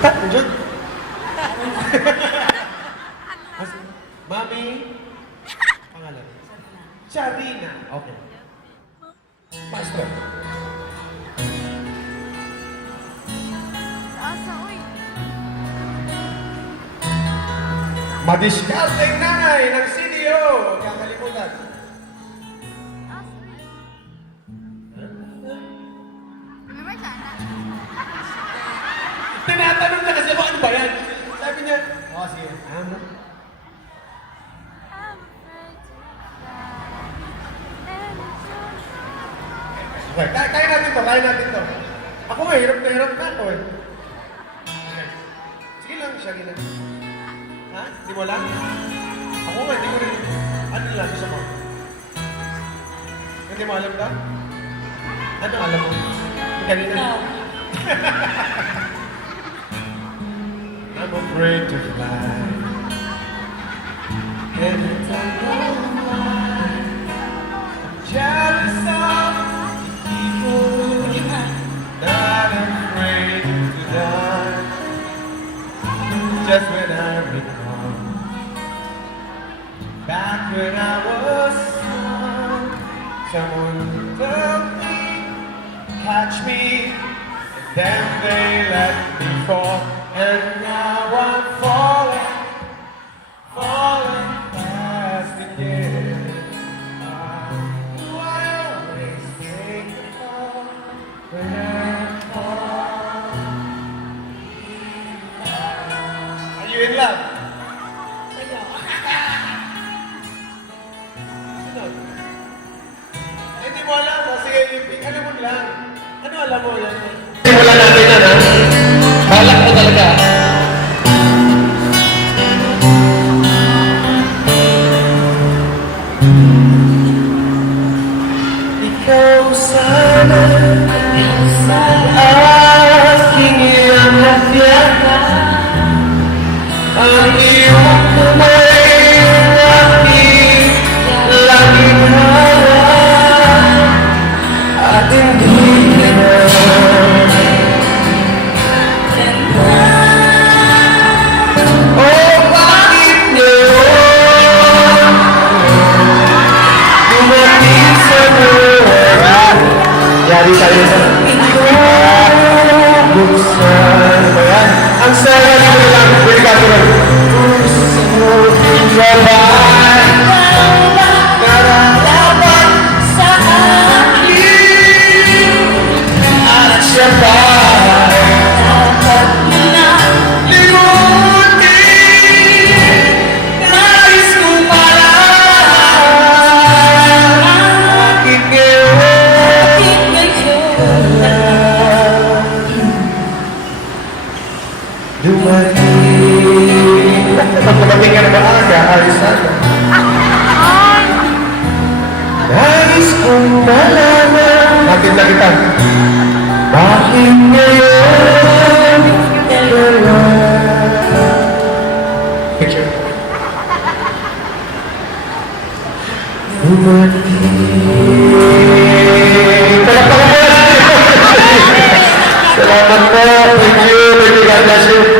Jud. Mami? Pangalan? Sharina. Okay. Pastor. Asa, uy. Madiskarteng nanay ng CDO. Huwag kang kalimutan. Asa, uy. Remember sana? Tinatanong na kasi ako, ano ba yan? Sabi niya, oh, sige. Ano? Okay, kaya natin to, kaya natin to. Ako nga, hirap na ako eh. Okay. Sige lang, Sharina. Ha? Hindi mo lang? Ako nga, hindi ko rin. Ano lang, gusto mo? Hindi mo alam ba? Ano alam mo? Kanina? No. I'm afraid to fly. Every time I fly, I'm jealous of people. Not afraid to die. Just when I recall back when I was young, someone told me, catch me, and then they let me fall. And now I'm falling, falling fast again. I always take the fall when I fall. Are you in love? Sunod. Hindi mo alam, sige, ano mo lang? Ano alam mo yan? Simulan natin yan, ha? Balak ko talaga. Ikaw sana aking iyong hafyata, ang iyong kamay aking laging harap, at hindi na yari tayo sa buksan ba yan? Ang saya dito lang, pwede ka tuloy. Sabay nararapat sa akin at siya ba'y dapat na limutin? Nais ko pala aking dumating. Pag dumating ka na ba aga, ayos na siya. Nais kong malaman. Bakit na kita? Bakit ngayon wala? Picture. Dumating. Salamat po. Thank you. God bless you.